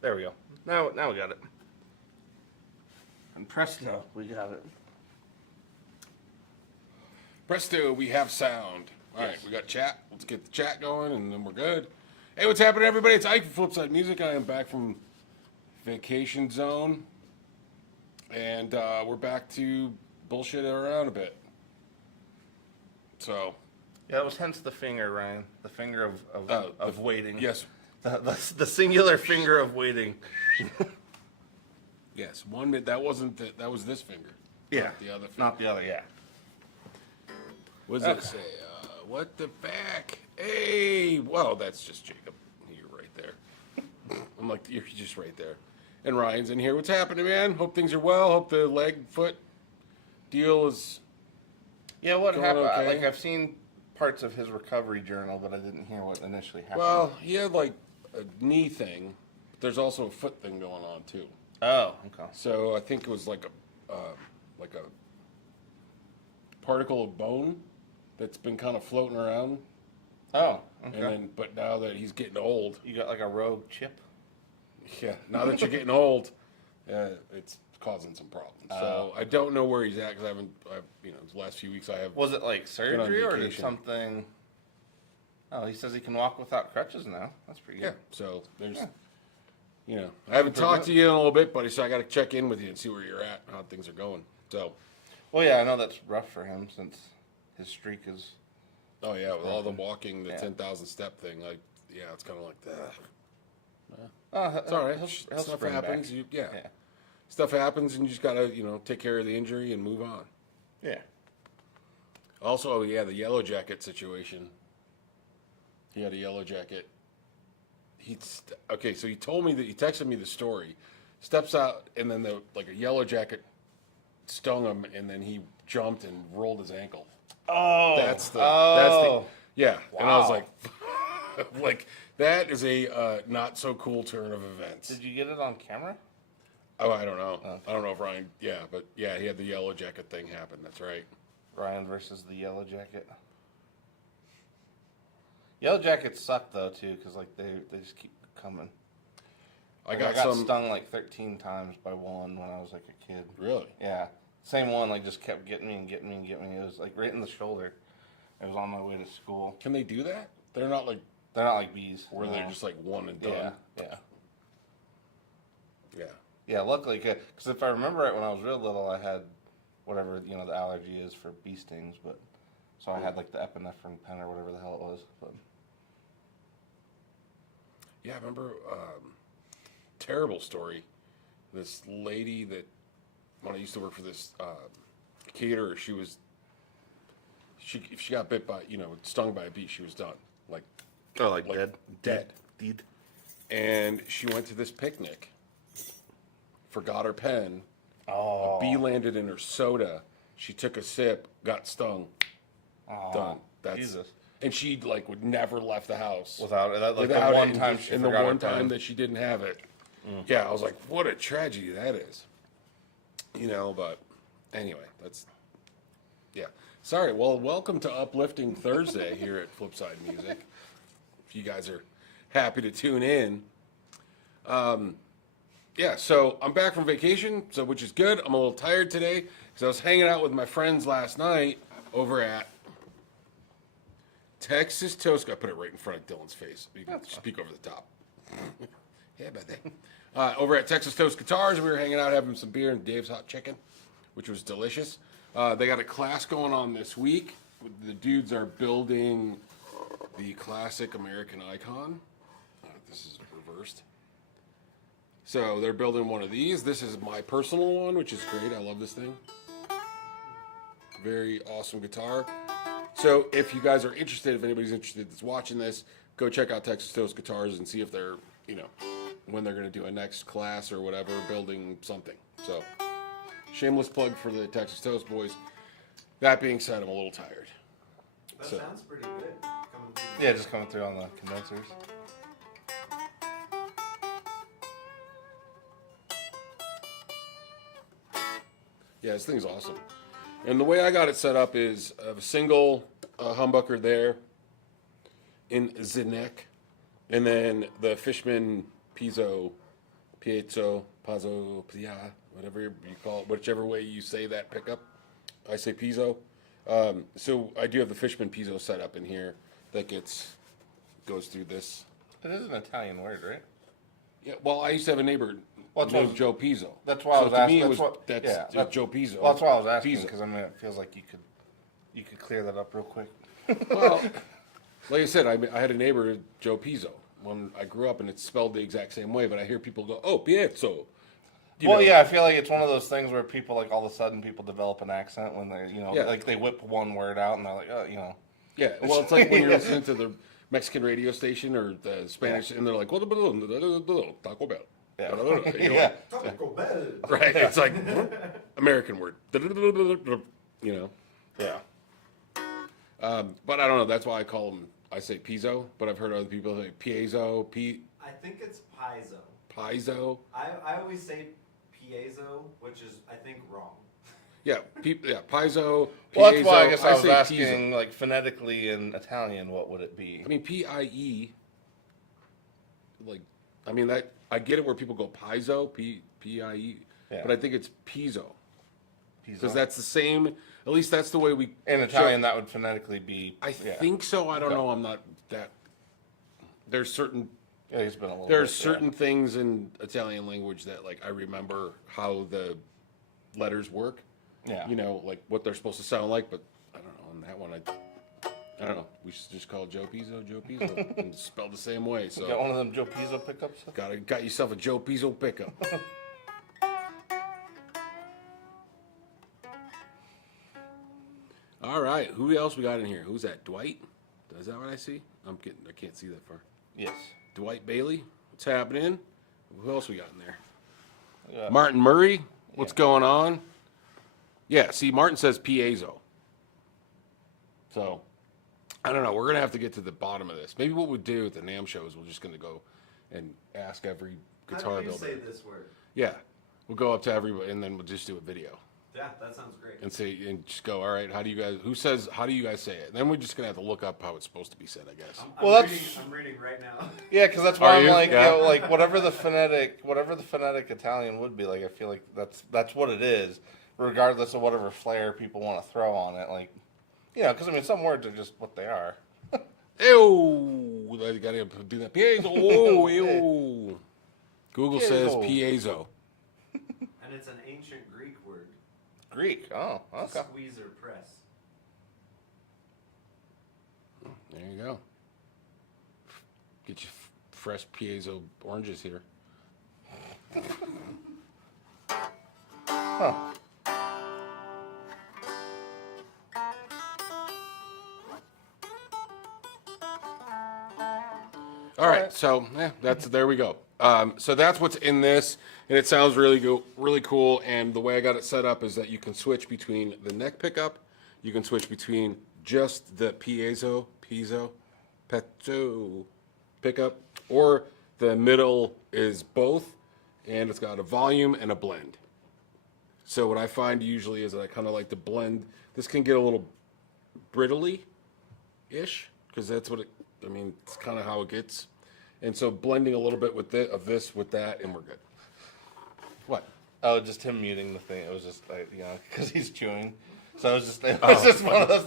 There we go. Now we got it. And presto, we got it. Presto, we have sound. All right, we got chat. Let's get the chat going, and then we're good. Hey, what's happening, everybody? It's Ike from Flipside Music. I am back from vacation zone, and we're back to bullshit around a bit. So, Yeah, that was hence the finger, Ryan. The finger of waiting. yes, The singular finger of waiting. yes. That wasn't that was this finger. Yeah. Not the other finger. Not the other, yeah. What does it say? What the fuck? Hey, well, that's just Jacob. You're right there. I'm like, you're just right there. And Ryan's in here. What's happening, man? Hope things are well. Hope the leg, foot deal is. Yeah, what Going happened? okay? Like, I've seen parts of his recovery journal, but I didn't hear what initially happened. Well, he had like a knee thing, but there's also a foot thing going on too. Oh, okay. So I think it was like a particle of bone that's been kind of floating around. Oh, okay. And then, but now that he's getting old, You got like a rogue chip? yeah, now that you're getting old, it's causing some problems. So I don't know where he's at because the last few weeks I have. Was it like surgery or did vacation. something? Oh, he says he can walk without crutches now. That's pretty Yeah, good. so there's, Yeah. I haven't talked to you in a little bit, buddy, so I got to check in with you and see where you're at, and how things are going. So, Well, yeah, I know that's rough for him since his streak is. oh yeah, with all the walking, the Yeah. 10,000 step thing, like, yeah, it's kind of like that. Oh, It's all right. He'll Stuff spring happens. back. Yeah. Yeah. Stuff happens, and you just gotta, take care of the injury and move on. Yeah. Also, yeah, the yellow jacket situation. He had a yellow jacket. Okay, so he told me that he texted me the story. Steps out, and then a yellow jacket stung him, and then he jumped and rolled his ankle. Oh. That's the yeah. And I was Wow. like, that is a not so cool turn of events. Did you get it on camera? Oh, I don't know. I don't know if Ryan. Yeah, but yeah, he had the yellow jacket thing happen. That's right. Ryan versus the Yellow Jacket. Yellow Jackets suck though too, because like they just keep coming. I Like, got, I got some. stung like 13 times by one when I was like a kid. Really? Yeah, same one like just kept getting me and getting me and getting me. It was like right in the shoulder. It was on my way to school. Can they do that? They're not like They're not like bees. where no. they're just like one and done. Yeah, yeah, Yeah. yeah. Luckily, because if I remember right, when I was real little, I had whatever the allergy is for bee stings, but so I had like the epinephrine pen or whatever the hell it was. But Yeah, I remember terrible story. This lady that when I used to work for this caterer, if she got bit by stung by a bee, she was done. Like like dead. Dead. And she went to this picnic, forgot her pen. Oh. A bee landed in her soda. She took a sip, got stung. Oh, Done. That's Jesus. And she would never left the house Without that, like without the one it, time she and the forgot one her pen. time that she didn't have it. Yeah, I was like, what a tragedy that is. But anyway, yeah. Sorry. Well, welcome to Uplifting Thursday here at Flipside Music. If you guys are happy to tune in. Yeah, so I'm back from vacation, which is good. I'm a little tired today because I was hanging out with my friends last night over at Texas Toast. I put it right in front of Dylan's face. You can speak over the top. Yeah, buddy. Over at Texas Toast Guitars, we were hanging out having some beer and Dave's hot chicken, which was delicious. They got a class going on this week. The dudes are building the classic American icon. This is reversed. So they're building one of these. This is my personal one, which is great. I love this thing. Very awesome guitar. So if you guys are interested, if anybody's interested that's watching this, go check out Texas Toast Guitars and see if they're, when they're going to do a next class or whatever, building something. So shameless plug for the Texas Toast boys. That being said, I'm a little tired. That sounds pretty good. Coming through. Yeah, just coming through on the condensers. Yeah, this thing's awesome. And the way I got it set up is a single humbucker there in the neck, and then the Fishman piezo piezo, pazzo, pia, whatever you call it, whichever way you say that pickup. I say piezo. So I do have the Fishman piezo set up in here that goes through this. It is an Italian word, right? Yeah, well, I used to have a neighbor named Joe Pizzo. That's why I was asking. That's Joe Pizzo. Well, that's why I was asking Pizzo. because I mean it feels like you could clear that up real quick. Well, like I said, I had a neighbor, Joe Pizzo, when I grew up, and it's spelled the exact same way. But I hear people go, "Oh, Piezzo." Yeah, I feel like it's one of those things where people like all of a sudden people develop an accent when they like they whip one word out and they're like, oh, Yeah, well, it's like when you're listening to the Mexican radio station or the Spanish, and they're like, Taco Bell. Yeah. Yeah. Taco Bell. Right. It's like American word. Yeah. But I don't know. That's why I call them. I say piezo, but I've heard other people say piezo, I think it's piezo. piezo. I always say piezo, which is I think wrong. Yeah, piezo. Well, that's why I piezo. guess I was say asking, piezo. like phonetically in Italian, what would it be? I mean, P-I-E. Like, I mean that I get it where people go piezo, P-I-E, Yeah. but I think it's piezo Pizza? because that's the same. At least that's the way we. In Italian, that would phonetically be. I yeah. think so. I don't know. I'm not that. There's certain. Yeah, he's been a little. There's bit, certain things in Italian language that like I remember how the letters work. Yeah. You know, like what they're supposed to sound like, but I don't know. On that one, I don't know. We should just call Joe Pizzo, and spelled the same way. So Got one of them Joe Pizzo pickups. got yourself a Joe Pizzo pickup. All right, who else we got in here? Who's that? Dwight? Is that what I see? I can't see that far. Yes. Dwight Bailey, what's happening? Who else we got in there? Yeah. Martin Murray, what's going on? Yeah, see, Martin says piezo. So, I don't know. We're going to have to get to the bottom of this. Maybe what we do at the NAMM show is we're just going to go and ask every guitar How do you builder. say this word? Yeah, we'll go up to everybody and then we'll just do a video Yeah, that sounds great. and say and just go. All right, how do you guys say it? And then we're just going to have to look up how it's supposed to be said, I guess. I'm reading right now. Yeah, because that's why Are I'm you? like, Yeah. like whatever the phonetic Italian would be, like I feel like that's what it is, regardless of whatever flair people want to throw on it. Like, because I mean, some words are just what they are. Ew, you got to do that. Piezo. Oh, ew. Google says piezo. And it's an ancient Greek word. Greek. Oh, To okay. squeeze or press. There you go. Get you fresh piezo oranges here. Huh. All right, so there we go. So that's what's in this, and it sounds really cool. And the way I got it set up is that you can switch between the neck pickup, you can switch between just the piezo pickup, or the middle is both, and it's got a volume and a blend. So what I find usually is that I kind of like to blend. This can get a little brittly-ish because that's what it's kind of how it gets. And so blending a little bit with this with that, and we're good. What? Oh, just him muting the thing. It was just like, because he's chewing. So it was just one of those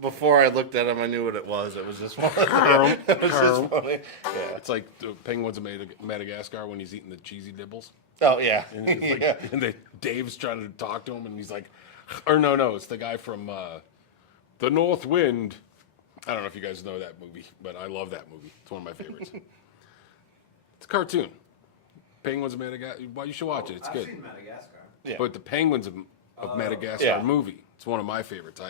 before I looked at him, I knew what it was. It was just one of those. It was just funny. Yeah. It's like the penguins of Madagascar when he's eating the cheesy dibbles. Oh yeah. And, it's like, Yeah. and Dave's trying to talk to him, and he's like, or no, it's the guy from The North Wind. I don't know if you guys know that movie, but I love that movie. It's one of my favorites. It's a cartoon. Penguins of Madagascar. Well, you should watch it. It's I've good. seen Madagascar. Yeah. But the Penguins of Madagascar Yeah. movie. It's one of my favorites.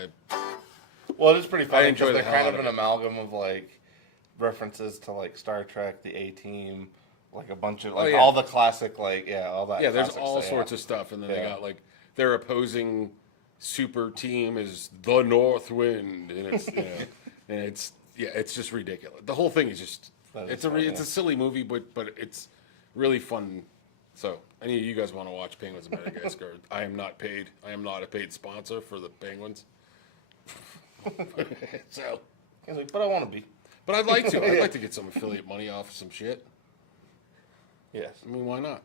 Well, it is pretty funny enjoy because the they're hell kind out of of an it. amalgam of like references to like Star Trek, the A-Team, like a bunch of yeah. all the classic all that. Yeah, there's classic all stuff, sorts of stuff, and then they Yeah. got like their opposing super team is the North Wind, and it's it's just ridiculous. The whole thing is just it's a silly movie, but it's really fun. So any of you guys want to watch Penguins of Madagascar? I am not paid. I am not a paid sponsor for the Penguins. So, He's like, but I want to be. but I'd like to. I'd like to get some affiliate money off of some shit. Yes. I mean, why not?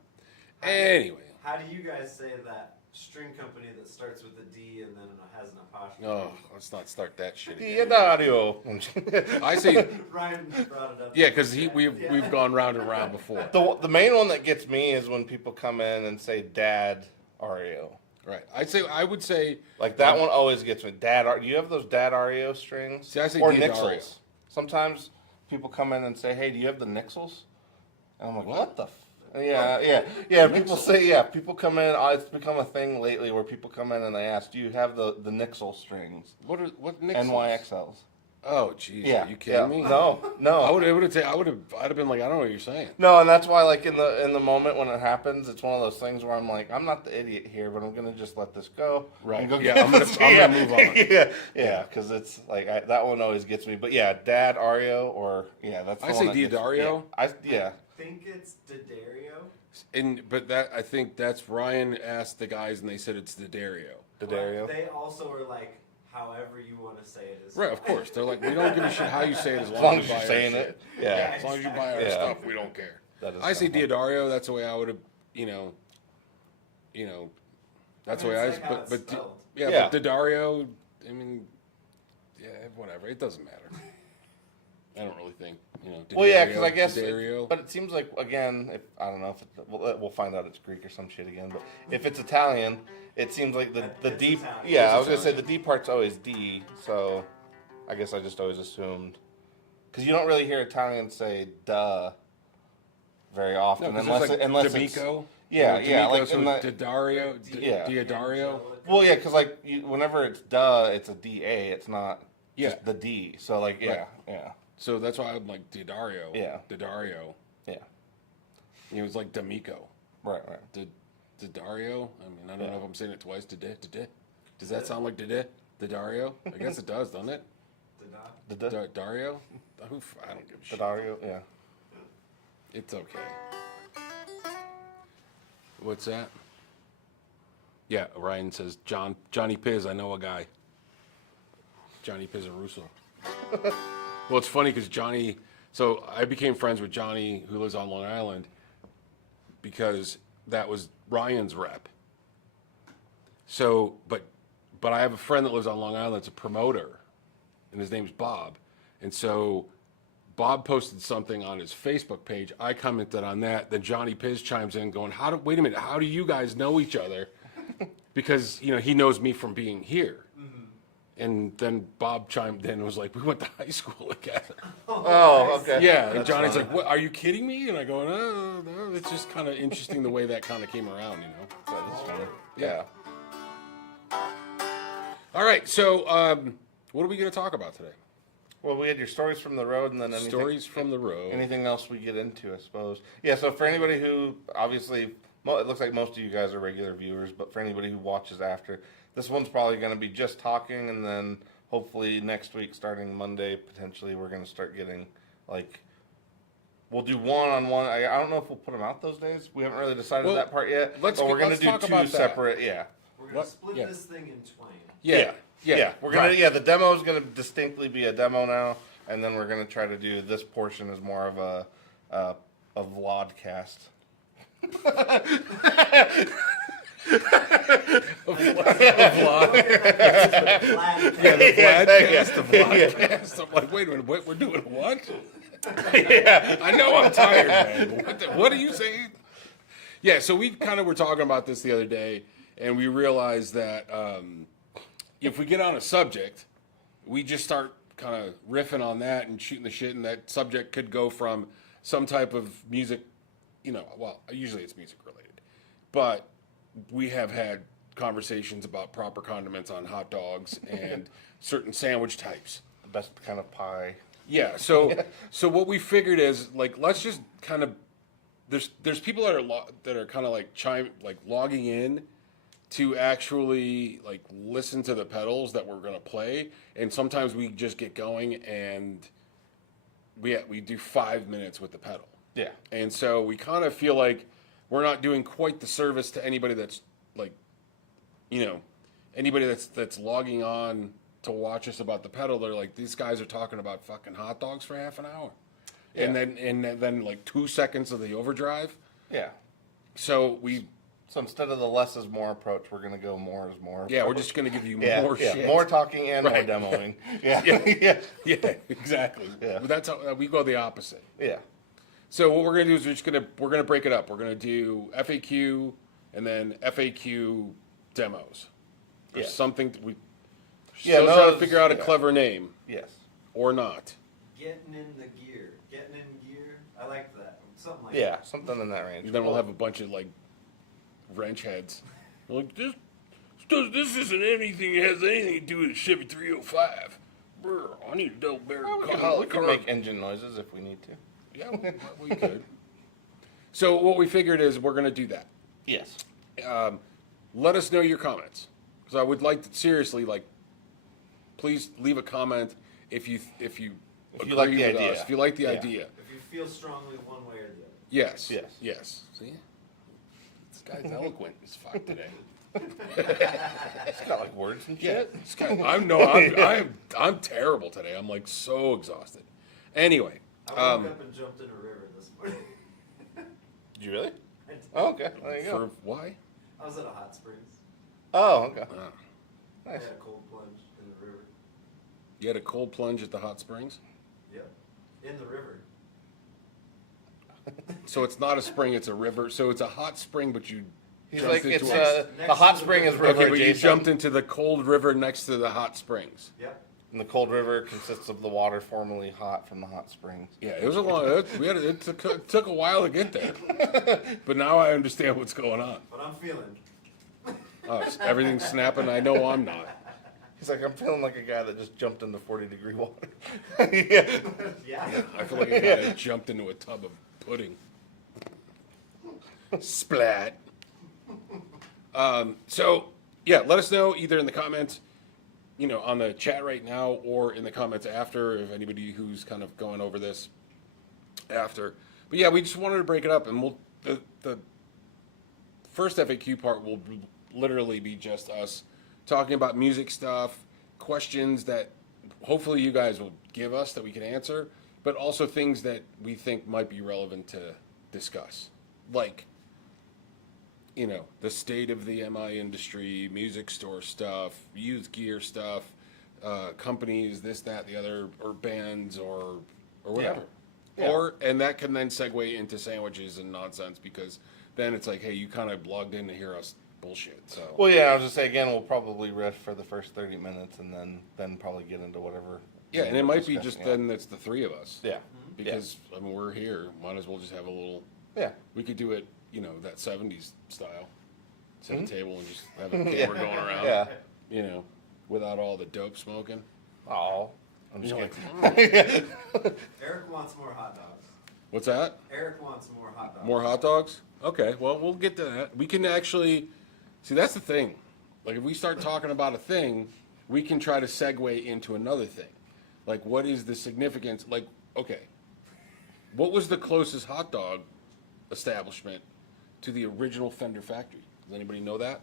Anyway. How do you guys say that string company that starts with a D and then has an apostrophe? Oh, let's not start that shit again. Diodario. I say, Ryan brought it up. yeah, because we've gone round and round before. The main one that gets me is when people come in and say Dad Ario. Right. I would say. Like that one always gets me. Do you have those Dad Ario strings? See, I say or Diodario. Nixels. Sometimes people come in and say, "Hey, do you have the Nixels?" And I'm like, "What the?" Yeah. People say, people come in. It's become a thing lately where people come in and they ask, "Do you have the Nixel strings?" What Nixels? NYXLs. Oh, jeez. Yeah. Are you kidding me? No. I'd have been like, I don't know what you're saying. No, and that's why, like in the moment when it happens, it's one of those things where I'm like, I'm not the idiot here, but I'm gonna just let this go. Right. And go Yeah, get I'm gonna move on. Yeah, because it's like that one always gets me. But yeah, Dad Ario or that's. The I one say that gets- Diodario. Yeah. I think it's D'Addario. But I think that's Ryan asked the guys and they said it's D'Addario. D'Addario. They also are like, however you want to say it is. Right, of course. They're like, we don't give a shit how you say it as As long long as as you're you buy our saying shit. it. Yeah. As long as you buy our Yeah. stuff, we don't care. That is I say kinda D'Addario. That's the way I would have, that's the way I. It's like how it's But spelled. Yeah. but D'Addario. I mean, yeah, whatever. It doesn't matter. I don't really think Well, yeah, because I guess, D'Addario. but it seems like again, if I don't know if we'll find out it's Greek or some shit again. But if it's Italian, it seems like the It's D. Italian. Yeah, It's I was gonna say Italian. the D part's always D. So I guess I just always assumed because you don't really hear Italians say "duh" very often No, 'cause unless it's like unless it's D'Amico. yeah, D'Amico, like so in the, D'Addario. Yeah. D'Addario. well, yeah, because like whenever it's "duh," it's a DA. It's not just Yeah. the D. So like Right. yeah. So that's why I'm like D'Addario. Yeah. D'Addario. Yeah. It was like D'Amico. Right. D'Addario. I mean, I don't Yeah. know if I'm saying it twice. Does that sound like D'Addario? I guess it does, doesn't it? D'Adda- Dario. I don't give a shit. Dario, yeah. It's okay. What's that? Yeah, Ryan says Johnny Piz. I know a guy. Johnny Pizzarusso. Well, it's funny because Johnny. So I became friends with Johnny, who lives on Long Island, because that was Ryan's rep. So, but I have a friend that lives on Long Island. That's a promoter, and his name's Bob. And so Bob posted something on his Facebook page. I commented on that. Then Johnny Piz chimes in, going, wait a minute, how do you guys know each other? Because he knows me from being here. And then Bob chimed in and was like, we went to high school together. Oh, okay. Yeah, and That's Johnny's funny. like, what, are you kidding me? And I go, no, it's just kind of interesting the way that kind of came around, That is funny. Yeah. All right, so what are we going to talk about today? Well, we had your stories from the road, and then anything, Stories from the road. anything else we get into, I suppose. Yeah. So for anybody who obviously, it looks like most of you guys are regular viewers, but for anybody who watches after, this one's probably going to be just talking, and then hopefully next week, starting Monday, potentially we're going to start getting like. We'll do one-on-one. I don't know if we'll put them out those days. We haven't really decided Well, that part yet. let's but we're going to let's do talk two about that. separate. Yeah. We're gonna What? split Yeah. this thing in twain. Yeah. We're gonna right. the demo is gonna distinctly be a demo now, and then we're gonna try to do this portion as more of a vlogcast. The Vladcast. I'm like, wait a minute, we're doing what? I know I'm tired, man. But what are you saying? Yeah, so we kind of were talking about this the other day, and we realized that if we get on a subject, we just start kind of riffing on that and shooting the shit, and that subject could go from some type of music, well, usually it's music related, but we have had conversations about proper condiments on hot dogs and certain sandwich types. The best kind of pie. Yeah, so what we figured is like let's just kind of there's people that are kind of like logging in to actually like listen to the pedals that we're gonna play, and sometimes we just get going and we do 5 minutes with the pedal. Yeah. And so we kind of feel like we're not doing quite the service to anybody that's like, anybody that's logging on to watch us about the pedal. They're like, these guys are talking about fucking hot dogs for half an hour. Yeah. And then like 2 seconds of the overdrive. Yeah. So So instead of the less is more approach, we're gonna go more is more. yeah, we're just gonna give you Yeah, more yeah, shit. more talking and Right. more demoing. Yeah, Yeah, exactly. Yeah. But that's how we go the opposite. yeah. So what we're gonna do is we're gonna break it up. We're gonna do FAQ and then FAQ demos. Or Yeah. something Yeah, still no, trying to it's- figure out a yeah. clever name Yes. or not. Getting in the gear. Getting in gear. I like that. Something like Yeah, something in that range. And then we'll have a bunch of like wrench heads. Like this isn't anything that has anything to do with a Chevy 305. Brr, I need a double barrel We can make engine noises if we need to. Yeah, we could. So what we figured is we're gonna do that. Yes. Let us know your comments, because I would like to seriously please leave a comment if you agree like the with idea. us, if you like the Yeah. idea. If you feel strongly one way or the other. Yes. Yes. Yes. See, this guy's eloquent as fuck today. It's got like words and Yeah, shit. this guy, I'm terrible today. I'm like so exhausted. Anyway, I woke up and jumped in a river this morning. Did you really? I did. Oh, okay. There you for go. why? I was at a hot springs. Oh, okay. I Nice. had a cold plunge in the river. You had a cold plunge at the hot springs, Yep. In the river. so it's not a spring; it's a river. So it's a hot spring, but you He's jumped like, into it's a- Next the hot to the spring is river. river okay, but you adjacent. jumped into the cold river next to the hot springs. Yep. And the cold river consists of the water formerly hot from the hot springs. Yeah, it was a long. It took a while to get there, but now I understand what's going on. But I'm feeling. Oh, everything's snapping. I know I'm not. He's like, I'm feeling like a guy that just jumped into 40-degree water. Yeah. Yeah. I feel like a guy that jumped into a tub of pudding. Splat. So yeah, let us know either in the comments, on the chat right now, or in the comments after, if anybody who's kind of going over this after. But yeah, we just wanted to break it up, and the first FAQ part will literally be just us talking about music stuff, questions that hopefully you guys will give us that we can answer, but also things that we think might be relevant to discuss, like the state of the MI industry, music store stuff, used gear stuff, companies, this, that, the other, or bands, or whatever. Yeah. And that can then segue into sandwiches and nonsense, because then it's like, hey, you kind of logged in to hear us bullshit. So Well, yeah, I was just saying, again, we'll probably riff for the first 30 minutes and then probably get into whatever. yeah, and it might be discussion, just yeah. then it's the three of us. Yeah. Because I mean, we're here. Might as well just have a little. Yeah. We could do it, that '70s style. Set a table and just have a camera going around. Yeah. Without all the dope smoking. Oh. I'm just You're kidding. Eric wants more hot dogs. What's that? Eric wants more hot dogs. More hot dogs? Okay, well, we'll get to that. We can actually see, that's the thing. Like, if we start talking about a thing, we can try to segue into another thing. Like, what is the significance? Like, okay, what was the closest hot dog establishment to the original Fender factory? Does anybody know that?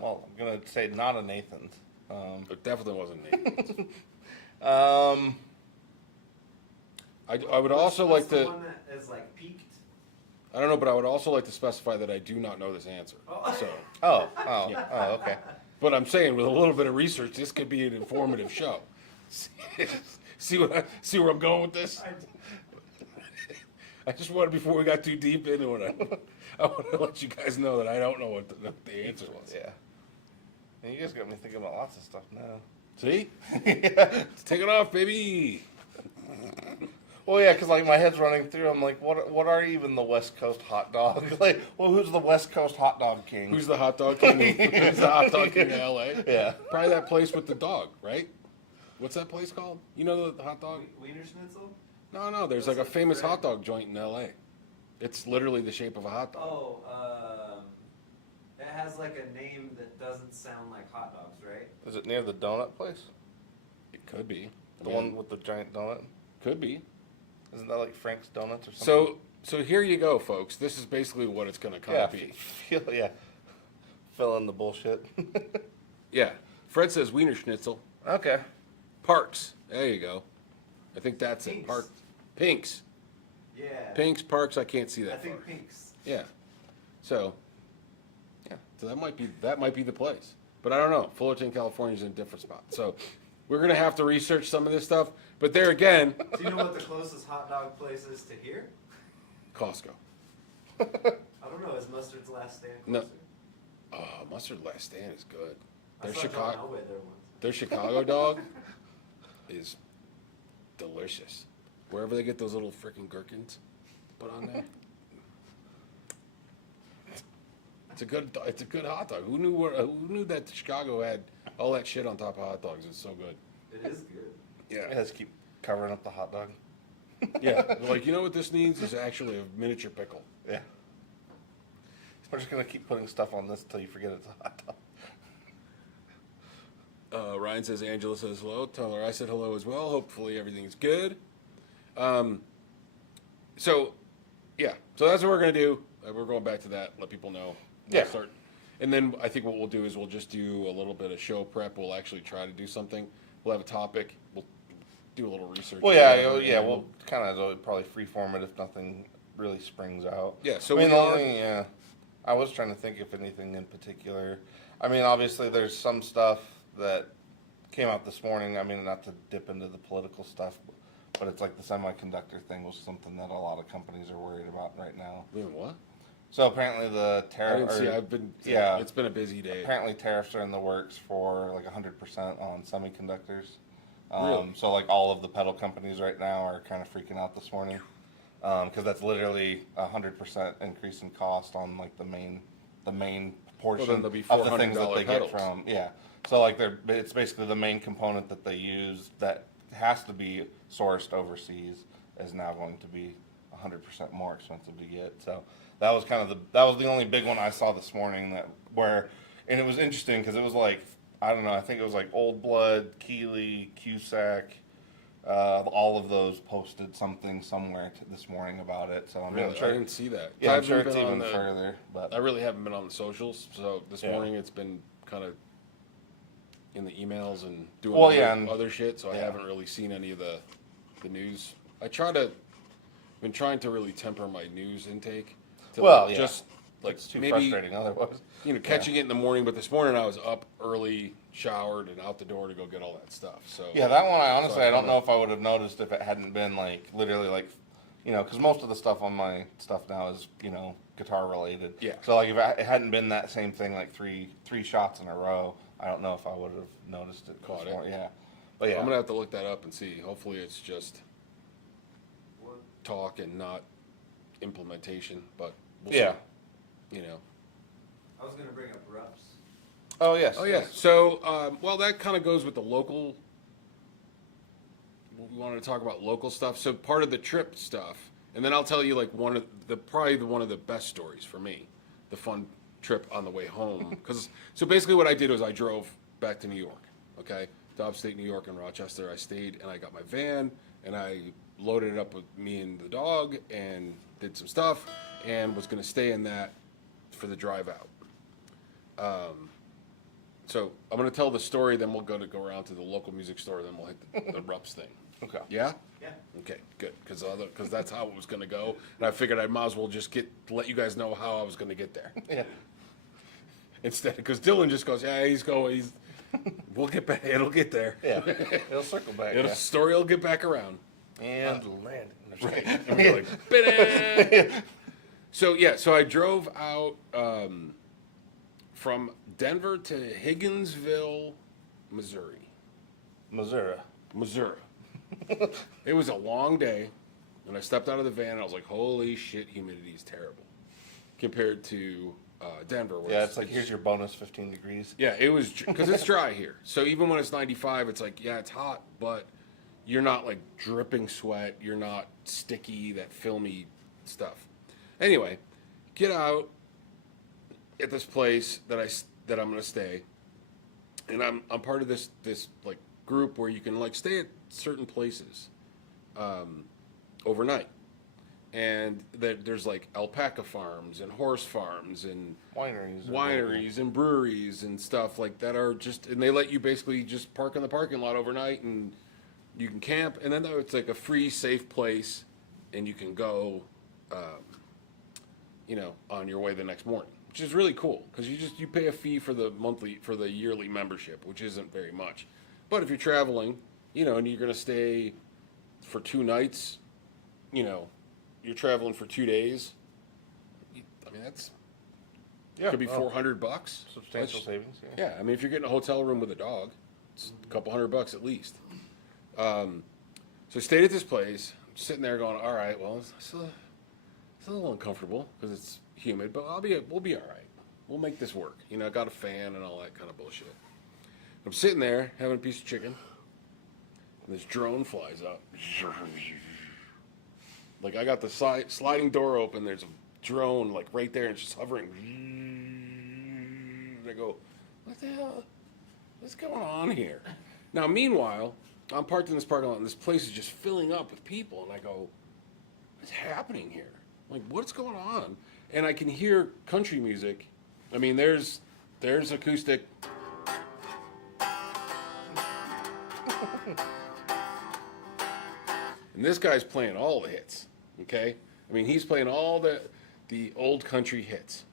Well, I'm going to say not a Nathan's. It definitely wasn't Nathan's. Um, I would also like What's the to, one that is like peaked? I don't know, but I would also like to specify that I do not know this answer. Oh. So, oh, okay. but I'm saying with a little bit of research, this could be an informative show. See where I'm going with this? I just wanted, before we got too deep into it, I want to let you guys know that I don't know what the answer was. Yeah. And you guys got me thinking about lots of stuff now. See? Let's take it off, baby. Well, yeah, because like my head's running through. I'm like, what are even the West Coast hot dogs? Like, well, who's the West Coast hot dog king? Who's the hot dog king? Who's the hot dog king in LA? Yeah. Probably that place with the dog, right? What's that place called? You know the hot dog? Wiener Schnitzel? No, there's like a famous hot dog joint in LA. It's literally the shape of a hot dog. Oh, it has like a name that doesn't sound like hot dogs, right? Is it near the donut place? It could be. The one with the giant donut? Could be. Isn't that like Frank's Donuts or something? So here you go, folks. This is basically what it's going to kind yeah, of be. Fill in the bullshit. Yeah. Fred says Wiener Schnitzel. Okay. Parks. There you go. I think that's it. Pinks. Park. Pinks. Yeah. Pinks, Parks, I can't see that I think far. Pinks. Yeah. So, yeah. So that might be the place. But I don't know. Fullerton, California is in a different spot. So we're gonna have to research some of this stuff. But there again, Do you know what the closest hot dog place is to here? Costco. I don't know. Is Mustard's Last Stand No. closer? Oh, Mustard Last Stand is good. I Their saw John Chicago, Elway there once. their Chicago dog is delicious. Wherever they get those little freaking gherkins put on there. It's a good hot dog. Who knew that Chicago had all that shit on top of hot dogs? It's so good. It is good. It has to keep covering up the hot dog. Yeah, like, you know what this needs is actually a miniature pickle. Yeah. We're just gonna keep putting stuff on this until you forget it's a hot dog. Ryan says Angela says hello. Tell her I said hello as well. Hopefully everything's good. So that's what we're gonna do. We're going back to that. Let people know. Yeah. Start, and then I think what we'll do is we'll just do a little bit of show prep. We'll actually try to do something. We'll have a topic. We'll do a little research. Well, yeah, we'll kind of probably freeform it if nothing really springs out. Yeah. So I was trying to think if anything in particular. I mean, obviously there's some stuff that came out this morning. I mean, not to dip into the political stuff, but it's like the semiconductor thing was something that a lot of companies are worried about right now. Wait, what? So apparently the I tariff. didn't see. I've been. Yeah. It's been a busy day. Apparently tariffs are in the works for like 100% on semiconductors. Really? So like all of the pedal companies right now are kind of freaking out this morning because that's literally 100% increase in cost on like the main portion Well, then there'll be of the things that $400 they pedals. get from. Yeah. So like it's basically the main component that they use that has to be sourced overseas is now going to be 100% more expensive to get. So that was the only big one I saw this morning and it was interesting because it was like, I don't know, I think it was like Old Blood, Keeley, Cusack, all of those posted something somewhere this morning about it. So I mean, Really? I'm sure, I didn't see that. yeah, I I'm sure haven't it's been on even the- further. But I really haven't been on the socials, so this Yeah. morning it's been kind of in the emails and doing Well, yeah, and- other shit, so I yeah. haven't really seen any of the news. Been trying to really temper my news intake. To Well, yeah. just like it's too maybe frustrating otherwise. catching it in the morning. But this morning I was up early, showered, and out the door to go get all that stuff. So Yeah, that one I honestly So I I don't kinda- know if I would have noticed if it hadn't been like literally like, because most of the stuff on my stuff now is guitar related. Yeah. So like if it hadn't been that same thing like three shots in a row, I don't know if I would have noticed it. Caught before. it. Yeah. But yeah. I'm gonna have to look that up and see. Hopefully it's just What? talk and not implementation. But we'll Yeah. see. I was gonna bring up Rups. Oh yes. Oh yeah. yes. So, that kind of goes with the local. We wanted to talk about local stuff. So part of the trip stuff, and then I'll tell you like probably one of the best stories for me, the fun trip on the way home. Because so basically what I did was I drove back to New York. Okay, to upstate New York in Rochester. I stayed and I got my van and I loaded it up with me and the dog and did some stuff and was going to stay in that for the drive out. So I'm going to tell the story, then we'll go around to the local music store, then we'll hit the Rups thing. Okay. Yeah? Yeah. Okay, good. Because that's how it was going to go. And I figured I might as well just let you guys know how I was going to get there. Yeah. Instead, because Dylan just goes, yeah, we'll get back, it'll get there. Yeah. It'll circle back. The story will get back around. And land. Right. And we're like, "Ba-da!" So I drove out from Denver to Higginsville, Missouri. Missouri. It was a long day, and I stepped out of the van, and I was like, holy shit, humidity is terrible. Compared to Denver. Where Yeah, it's like here's your bonus 15 degrees. Yeah, it was, because it's dry here. So even when it's 95, it's like, yeah, it's hot, but you're not like dripping sweat. You're not sticky, that filmy stuff. Anyway, get out at this place that I'm gonna stay, and I'm part of this like group where you can like stay at certain places overnight, and there's like alpaca farms and horse farms and Wineries. and breweries and stuff like that are just, and they let you basically just park in the parking lot overnight and you can camp, and then it's like a free, safe place and you can go, on your way the next morning, which is really cool because you pay a fee for the yearly membership, which isn't very much. But if you're traveling, and you're gonna stay for 2 nights, you're traveling for 2 days. I mean, could be $400. Substantial savings. Yeah, I mean, if you're getting a hotel room with a dog, it's a couple $100 at least. So I stayed at this place, sitting there going, all right, well, it's a little uncomfortable because it's humid, but we'll be all right. We'll make this work. I got a fan and all that kind of bullshit. I'm sitting there having a piece of chicken, and this drone flies up. Like, I got the sliding door open, there's a drone, like, right there, and it's just hovering. And I go, what the hell? What's going on here? Now, meanwhile, I'm parked in this parking lot, and this place is just filling up with people, and I go, what's happening here? Like, what's going on? And I can hear country music. I mean, there's acoustic. And this guy's playing all the hits, okay? I mean, he's playing all the old country hits,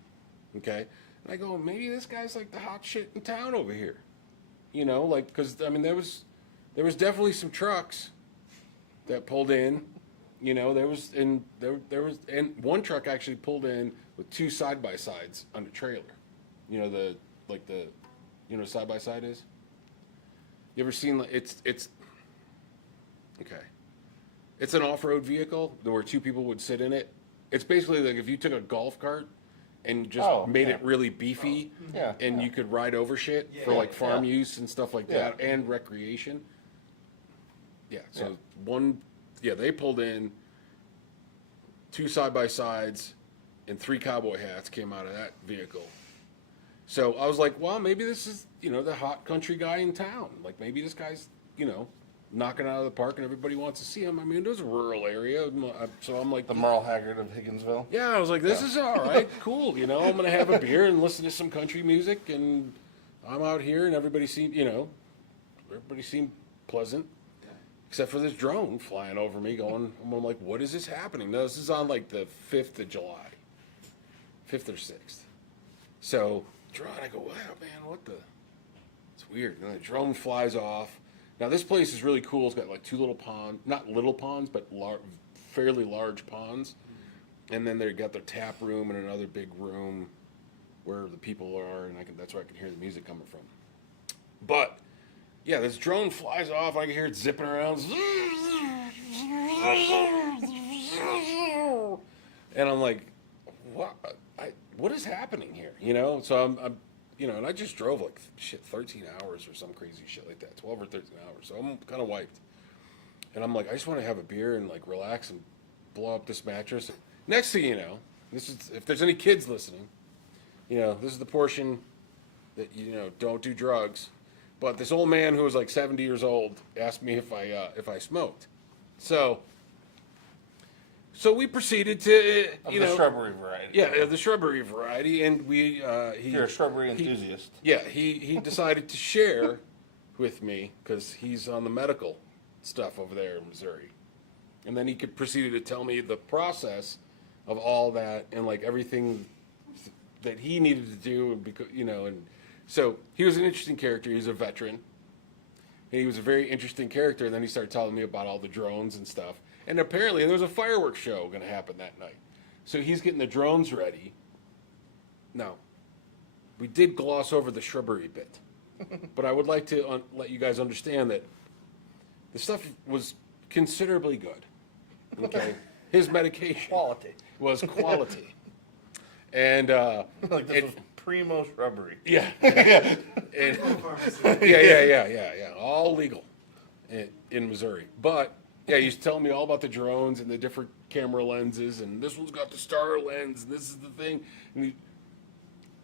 okay? And I go, maybe this guy's like the hot shit in town over here, like, because I mean, there was definitely some trucks that pulled in, there was one truck actually pulled in with 2 side-by-sides on a trailer, side by side is. You ever seen it's okay. It's an off-road vehicle where 2 people would sit in it. It's basically like if you took a golf cart and just made it really beefy, and you could ride over shit for like farm use and stuff like that, and recreation. Yeah. So they pulled in 2 side-by-sides and 3 cowboy hats came out of that vehicle. So I was like, well, maybe this is, the hot country guy in town. Like, maybe this guy's, knocking out of the park and everybody wants to see him. I mean, it was a rural area. So I'm like... The Merle Haggard of Higginsville? Yeah, I was like, this is all right, cool. I'm going to have a beer and listen to some country music. And I'm out here and everybody seemed pleasant. Except for this drone flying over me going, I'm like, what is this happening? No, this is on like the 5th of July. 5th or 6th. So, drone, I go, wow, man, what the? It's weird. And the drone flies off. Now, this place is really cool. It's got like 2 little ponds, not little ponds, but fairly large ponds. And then they got their tap room and another big room where the people are, and that's where I can hear the music coming from. But, yeah, this drone flies off. I can hear it zipping around. And I'm like, what is happening here? So I'm and I just drove like 13 hours or some crazy shit like that, 12 or 13 hours. So I'm kind of wiped. And I'm like, I just want to have a beer and like relax and blow up this mattress. Next thing you know, this is, if there's any kids listening, this is the portion that, don't do drugs. But this old man who was like 70 years old asked me if I smoked. So we proceeded to, the shrubbery variety. Yeah, the shrubbery variety, and You're a shrubbery enthusiast. He decided to share with me because he's on the medical stuff over there in Missouri, and then he proceeded to tell me the process of all that and like everything that he needed to do, and because and so he was an interesting character. He was a veteran. And he was a very interesting character, and then he started telling me about all the drones and stuff. And apparently there was a fireworks show going to happen that night. So he's getting the drones ready. Now, we did gloss over the shrubbery bit. But I would like to let you guys understand that the stuff was considerably good. Okay? His medication was quality. And like this was primo shrubbery. Yeah. And, yeah. All legal in Missouri. But yeah, he's telling me all about the drones and the different camera lenses, and this one's got the star lens, and this is the thing.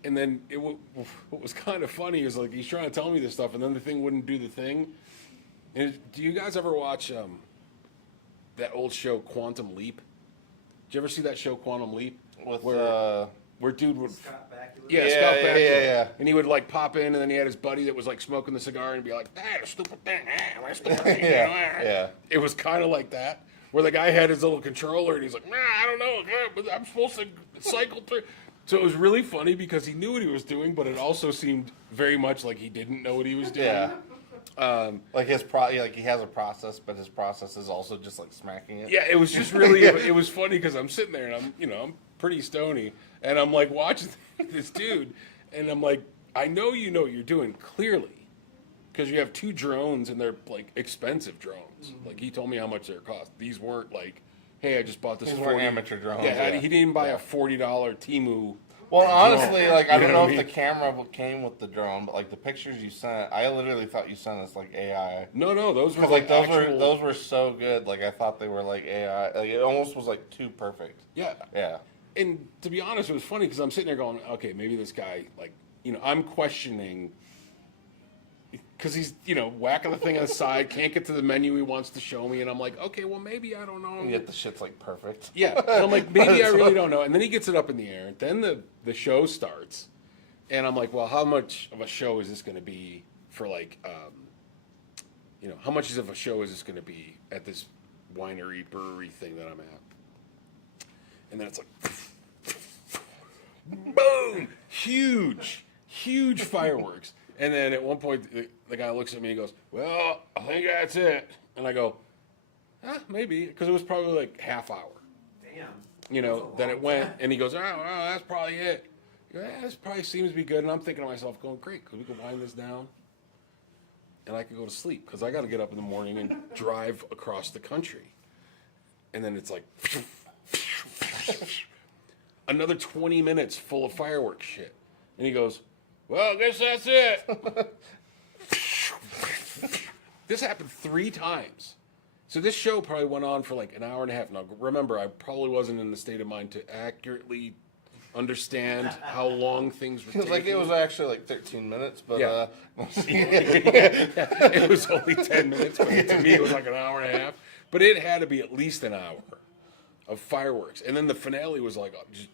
And then what was kind of funny is like he's trying to tell me this stuff, and then the thing wouldn't do the thing. And do you guys ever watch that old show Quantum Leap? Did you ever see that show Quantum Leap? Where dude would Scott Bakula. Scott Bakula. Yeah. And he would like pop in, and then he had his buddy that was like smoking the cigar and be like, "That stupid thing, stupid thing." Yeah. It was kind of like that, where the guy had his little controller and he's like, nah, I don't know, but I'm supposed to cycle through. So it was really funny because he knew what he was doing, but it also seemed very much like he didn't know what he was doing. Yeah. Like he has a process, but his process is also just like smacking it. Yeah, it was just really, it was funny because I'm sitting there and I'm pretty stony, and I'm like watching this dude, and I'm like, I know you know what you're doing clearly, because you have 2 drones and they're like expensive drones. Like he told me how much they cost. These weren't like, hey, I just bought this. These weren't amateur drones. Yeah, he didn't buy a $40 Timu. Well, honestly, like I don't know what I if mean? the camera came with the drone, but like the pictures you sent, I literally thought you sent us like AI. No, those were Because like actual... those were so good. Like I thought they were like AI. Like it almost was like too perfect. Yeah. Yeah. And to be honest, it was funny because I'm sitting there going, okay, maybe this guy, like, I'm questioning, because he's, whacking the thing on the side, can't get to the menu he wants to show me, and I'm like, okay, well, maybe I don't know. And yet the shit's like perfect. Yeah, and I'm like, maybe I really don't know. And then he gets it up in the air, then the show starts, and I'm like, well, how much of a show is this going to be for, like, how much of a show is this going to be at this winery, brewery thing that I'm at? And then it's like, boom, huge fireworks. And then at one point, the guy looks at me and goes, well, I think that's it. And I go, maybe, because it was probably like half hour. Damn. Then it went, and he goes, oh, well, that's probably it. I go, yeah, this probably seems to be good. And I'm thinking to myself, going, great, because we can wind this down. And I could go to sleep, because I got to get up in the morning and drive across the country. And then it's like, another 20 minutes full of fireworks shit. And he goes, well, I guess that's it. This happened 3 times. So this show probably went on for like an hour and a half. Now, remember, I probably wasn't in the state of mind to accurately understand how long things were taking. Like it was actually like 13 minutes, but Yeah. It was only 10 minutes, but to me it was like an hour and a half. But it had to be at least an hour of fireworks. And then the finale was like just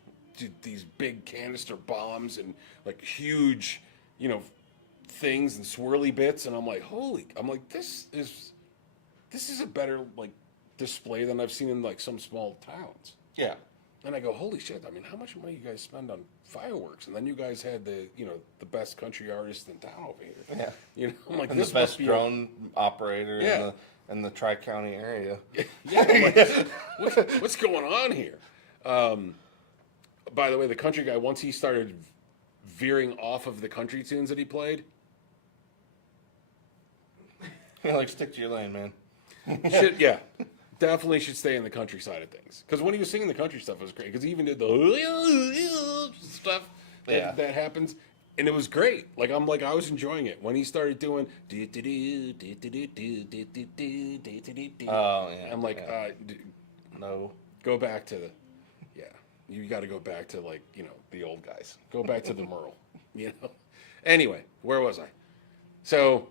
these big canister bombs and like huge, things and swirly bits. And I'm like, this is a better like display than I've seen in like some small towns. yeah. And I go, holy shit, I mean, how much money you guys spend on fireworks? And then you guys had the best country artist in town over here. Yeah. I'm like, And this the best must be drone operator Yeah. in the Tri-County area. Yeah, I'm like, what's going on here? By the way, the country guy, once he started veering off of the country tunes that he played, Like stick to your lane, man. definitely should stay in the country side of things. Because when he was singing the country stuff, it was great. Because he even did the stuff that happens, and it was great. Like I was enjoying it when he started doing. Oh yeah. I'm like, no. go back to the. You got to go back to like the old guys. Go back to the Merle. Anyway, where was I? So.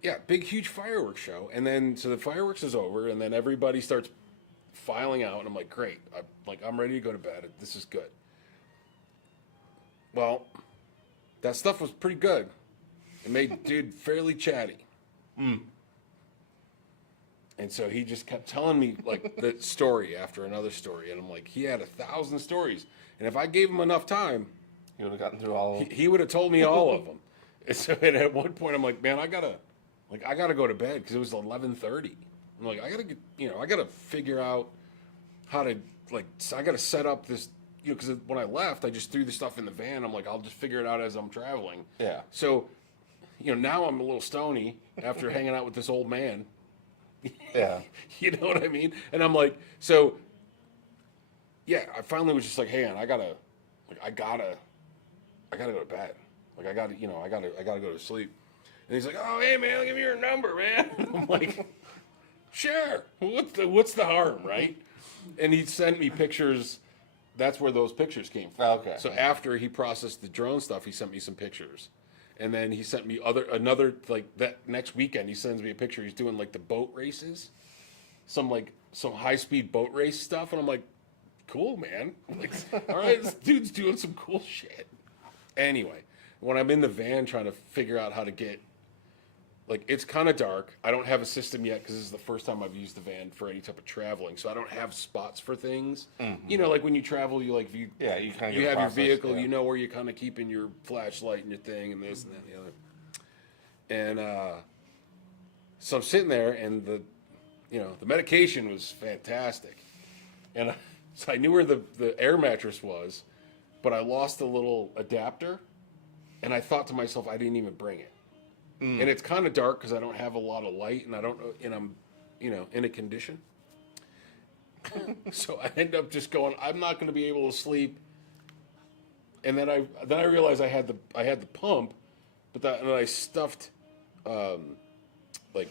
Yeah, big, huge fireworks show. And then, so the fireworks is over, and then everybody starts filing out, and I'm like, great. I'm ready to go to bed. This is good. Well, that stuff was pretty good. It made dude fairly chatty. And so he just kept telling me, like, the story after another story. And I'm like, he had 1,000 stories. And if I gave him enough time, You would have gotten through all of them. he would have told me all of them. And at one point, I'm like, man, I gotta go to bed because it was 11:30. I'm like, I gotta figure out how to I gotta set up this, because when I left, I just threw the stuff in the van. I'm like, I'll just figure it out as I'm traveling. Yeah. So, now I'm a little stony after hanging out with this old man. Yeah. You know what I mean? And I'm like, so, yeah, I finally was just like, hey, man, I gotta go to bed. Like, I gotta go to sleep. And he's like, oh, hey, man, give me your number, man. And I'm like, sure. What's the harm, right? And he sent me pictures. That's where those pictures came from. Okay. So after he processed the drone stuff, he sent me some pictures. And then he sent me that next weekend, he sends me a picture. He's doing, like, the boat races. Some high-speed boat race stuff. And I'm like, cool, man. Like, all right, this dude's doing some cool shit. Anyway, when I'm in the van trying to figure out how to get like it's kind of dark. I don't have a system yet because this is the first time I've used the van for any type of traveling, so I don't have spots for things. You know, like when you travel, you like you Yeah, you kind of you have process, your vehicle, yeah. you know where you're kind of keeping your flashlight and your thing and this and that and the other. And so I'm sitting there, and the medication was fantastic, and so I knew where the air mattress was, but I lost the little adapter, and I thought to myself I didn't even bring it. And it's kind of dark because I don't have a lot of light, and I don't know, and I'm, in a condition. So I end up just going, I'm not going to be able to sleep. And then I realized I had the pump, but then I stuffed like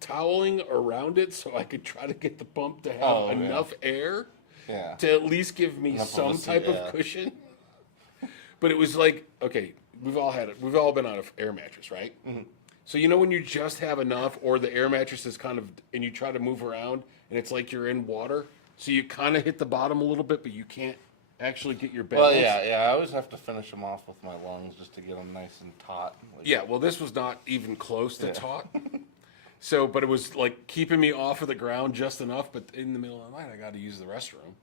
toweling around it so I could try to get the pump to have enough air Yeah. to at least give me Enough of some a seat, type yeah. of cushion. But it was like, okay, we've all been on an air mattress, right? Mm-hmm. So when you just have enough, or the air mattress is kind of, and you try to move around, and it's like you're in water, so you kind of hit the bottom a little bit, but you can't actually get your balance. Well, yeah. I always have to finish them off with my lungs just to get them nice and taut. Like, Yeah, well, this was not even close to taut. So, but it was like keeping me off of the ground just enough, but in the middle of the night, I got to use the restroom.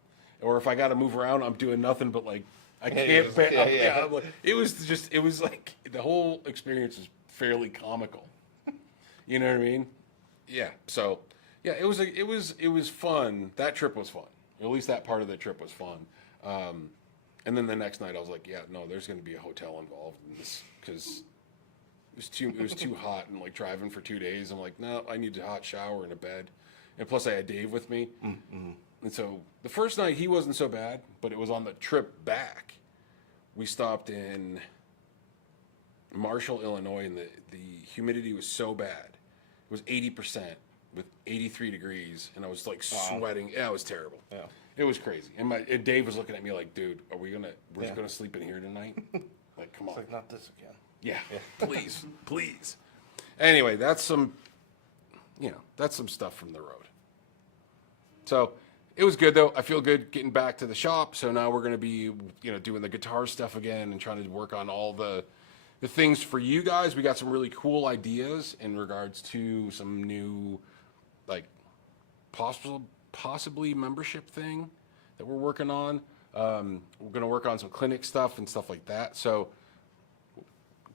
Or if I got to move around, I'm doing nothing but like, I can't bear. I'm like, it was like, the whole experience is fairly comical. You know what I mean? Yeah. So, yeah, it was fun. That trip was fun. At least that part of the trip was fun. And then the next night I was like, yeah, no, there's going to be a hotel involved in this because it was too hot, and like driving for 2 days. I'm like, no, I need a hot shower and a bed. And plus I had Dave with me. Mm-hmm. And so the first night he wasn't so bad, but it was on the trip back. We stopped in Marshall, Illinois, and the humidity was so bad. It was 80% with 83 degrees, and I was like sweating. Yeah, it was terrible. Yeah. It was crazy. And Dave was looking at me like, dude, we're just gonna sleep in here tonight? Like, come on. It's like, not this again. Yeah, please, please. Anyway, that's some stuff from the road. So it was good though. I feel good getting back to the shop. So now we're gonna be, doing the guitar stuff again and trying to work on all the things for you guys. We got some really cool ideas in regards to some new, like, possibly membership thing that we're working on. We're gonna work on some clinic stuff and stuff like that. So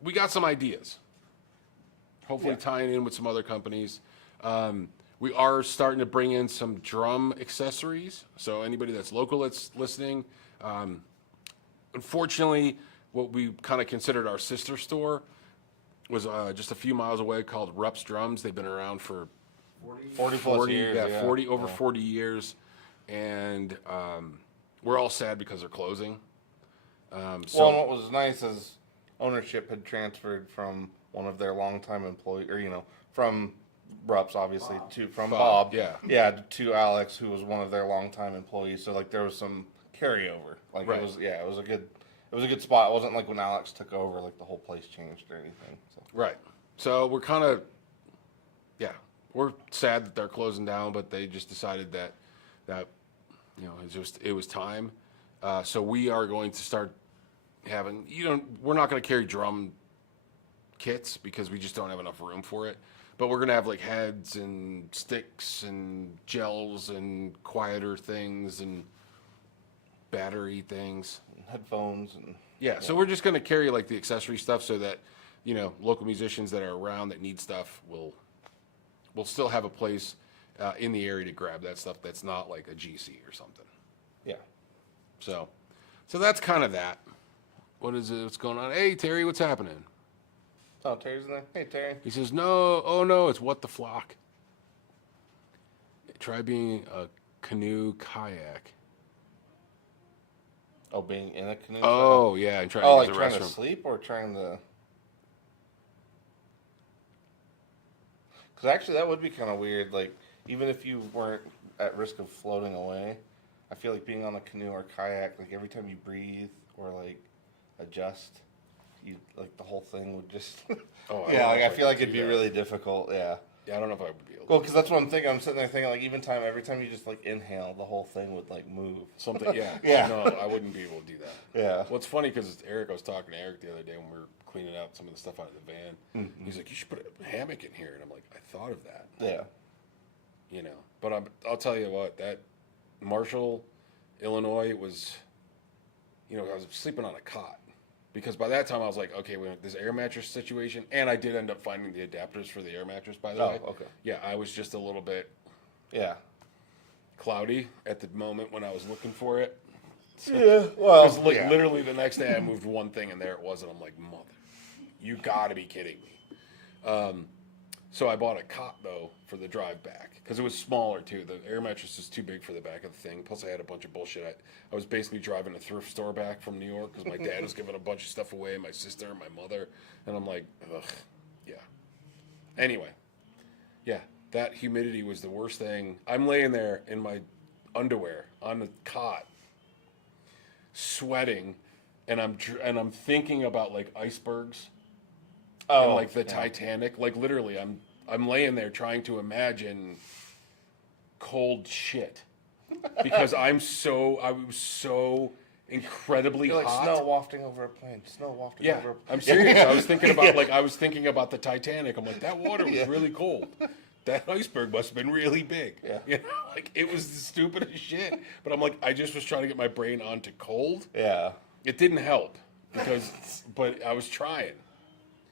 we got some ideas. Hopefully tying in with some other companies. We are starting to bring in some drum accessories. So anybody that's local that's listening, unfortunately, what we kind of considered our sister store was just a few miles away, called Rupp's Drums. They've been around for 40 plus years. yeah, 40 years, and we're all sad because they're closing. Well, and what was nice is ownership had transferred from one of their longtime employees, or from Rupp's, obviously, from Bob. Yeah. To Alex, who was one of their longtime employees. So like there was some carryover. Like Right. it was a good spot. It wasn't like when Alex took over, like the whole place changed or anything. So. Right. So we're kind of, we're sad that they're closing down, but they just decided that it was time. So we are going to start having, we're not going to carry drum kits because we just don't have enough room for it. But we're going to have like heads and sticks and gels and quieter things and battery things. Headphones and So we're just going to carry like the accessory stuff so that local musicians that are around that need stuff will still have a place in the area to grab that stuff that's not like a GC or something. Yeah. So that's kind of that. What's going on? Hey Terry, what's happening? Oh, Terry's in there. Hey, Terry. He says, no, oh no, it's what the flock. Try being a canoe kayak. Oh, being in a canoe? Oh, yeah, and trying Oh, to like use the trying restroom. to sleep or trying to... Because actually that would be kind of weird. Like, even if you weren't at risk of floating away, I feel like being on a canoe or kayak, like every time you breathe or like adjust, the whole thing would just... Oh, I don't yeah, know like if I I feel like could it'd do be that. really difficult, yeah. Yeah, I don't know if I would be able. Well, because that's what I'm thinking. I'm sitting there thinking, like, every time you just like inhale, the whole thing would like move. Something, yeah. Yeah. No, I wouldn't be able to do that. Yeah. Well, it's funny because I was talking to Eric the other day when we were cleaning out some of the stuff out of the van. Mm-hmm. He's like, you should put a hammock in here. And I'm like, I thought of that. Yeah. You know, but I'll tell you what, that Marshall, Illinois was, I was sleeping on a cot. Because by that time I was like, okay, wait, this air mattress situation, and I did end up finding the adapters for the air mattress, by the way. Oh, okay. Yeah, I was just a little bit Yeah. cloudy at the moment when I was looking for it. Yeah. Well, Because literally the next day I moved one thing and there it was, and I'm like, mother, you gotta be kidding me. So I bought a cot though for the drive back because it was smaller too. The air mattress is too big for the back of the thing. Plus I had a bunch of bullshit. I was basically driving a thrift store back from New York because my dad was giving a bunch of stuff away, my sister and my mother, and I'm like, ugh, yeah. Anyway, yeah, that humidity was the worst thing. I'm laying there in my underwear on the cot, sweating, and I'm thinking about like icebergs. oh, And like the yeah. Titanic, like literally, I'm laying there trying to imagine cold shit because I was so incredibly You're like hot. snow wafting over a plane. Snow wafting Yeah, over a plane. I'm serious. I was thinking about Yeah. I was thinking about the Titanic. I'm like, that water was Yeah. really cold. That iceberg must have been really big. Yeah. You know, like it was the stupidest shit. But I'm like, I just was trying to get my brain onto cold. Yeah. It didn't help but I was trying.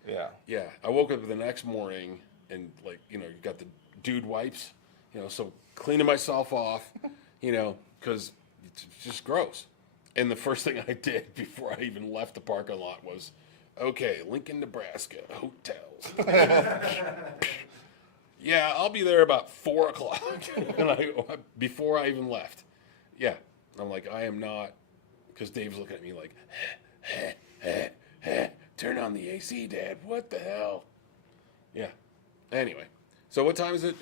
Yeah. Yeah, I woke up the next morning and you got the dude wipes, so cleaning myself off, because it's just gross. And the first thing I did before I even left the parking lot was, okay, Lincoln, Nebraska, hotels. Yeah, I'll be there about 4:00. And before I even left. Yeah, I'm like, I am not, because Dave's looking at me like, turn on the AC, Dad. What the hell? Yeah. Anyway, so what time is it?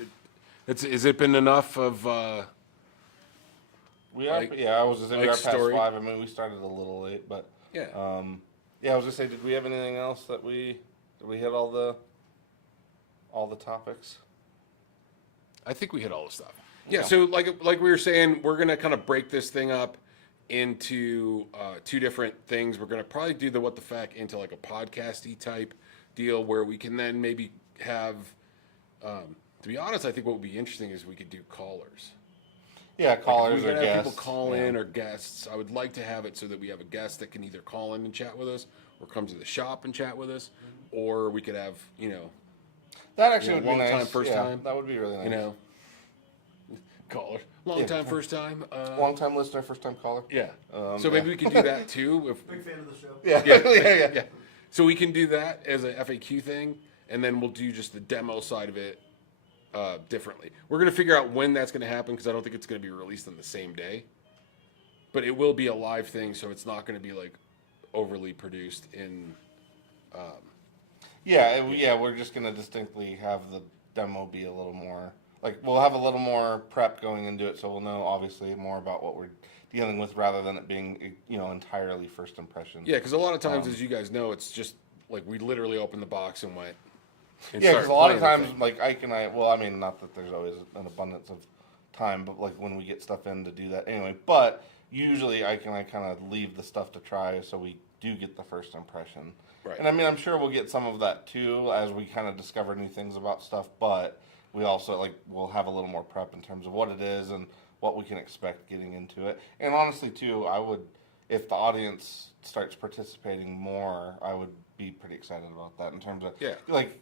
Is it been enough of? We are. Yeah, I was just saying we are Mike's past story. 5. I mean, we started a little late, but Yeah. yeah, I was just saying, did we have anything else that did we hit all the topics? I think we hit all the stuff. Yeah. So like we were saying, we're gonna kind of break this thing up into two different things. We're gonna probably do the what the fact into like a podcasty type deal where we can then maybe have. To be honest, I think what would be interesting is we could do callers. Yeah, callers If we or could have guests. people call yeah. in or guests. I would like to have it so that we have a guest that can either call in and chat with us, or come to the shop and chat with us, or we could have That actually you know, would be long nice. time, first yeah, time. That would be really nice. Caller, long Yeah. time, first time. Long time listener, first time caller. Yeah. Yeah. So maybe we could do that too. If Big fan of the show. Yeah. yeah, yeah. So we can do that as a FAQ thing, and then we'll do just the demo side of it differently. We're gonna figure out when that's gonna happen because I don't think it's gonna be released on the same day. But it will be a live thing, so it's not gonna be like overly produced in. Yeah, we're just gonna distinctly have the demo be a little more like we'll have a little more prep going into it, so we'll know obviously more about what we're dealing with rather than it being entirely first impressions. Yeah, because a lot of times, as you guys know, it's just like we literally opened the box and went. And Yeah, because started a lot of playing with times, it. like Ike and I, well, I mean, not that there's always an abundance of time, but like when we get stuff in to do that anyway. But usually Ike and I kind of leave the stuff to try so we do get the first impression. Right. And I mean, I'm sure we'll get some of that too as we kind of discover new things about stuff, but we also, we'll have a little more prep in terms of what it is and what we can expect getting into it. And honestly, too, if the audience starts participating more, I would be pretty excited about that in terms of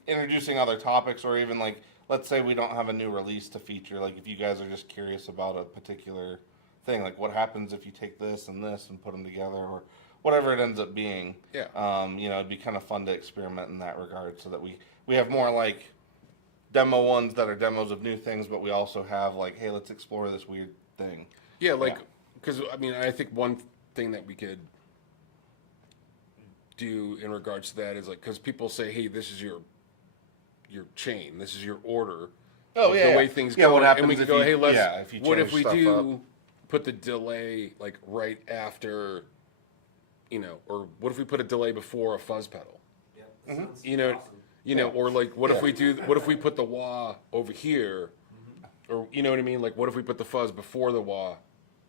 introducing other topics, or even let's say we don't have a new release to feature. Like if you guys are just curious about a particular thing, like what happens if you take this and put them together, or whatever it ends up being. Yeah. It'd be kind of fun to experiment in that regard, so that we have more demo ones that are demos of new things, but we also have hey, let's explore this weird thing. Yeah, because I mean, I think one thing that we could do in regards to that is because people say, hey, this is your chain, this is your order. Oh, of yeah, the way yeah. things Yeah, go, what happens and we can if go, you- hey, if you what if change we stuff do up? put the delay right after, or what if we put a delay before a fuzz pedal? Yeah, that sounds You know, awesome. You know, or like, what if we put the wah over here, or you know what I mean? Like, what if we put the fuzz before the wah?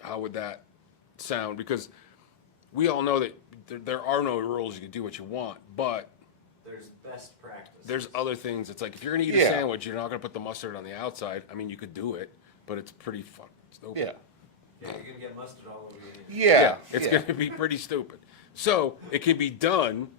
How would that sound? Because we all know that there are no rules. You can do what you want, but There's best practice. there's other things. It's like if you're gonna eat a Yeah. sandwich, you're not gonna put the mustard on the outside. I mean, you could do it, but it's pretty fucking stupid. Yeah. Yeah, you're gonna get mustard all over your hands. Yeah. It's gonna be pretty stupid. So it can be done,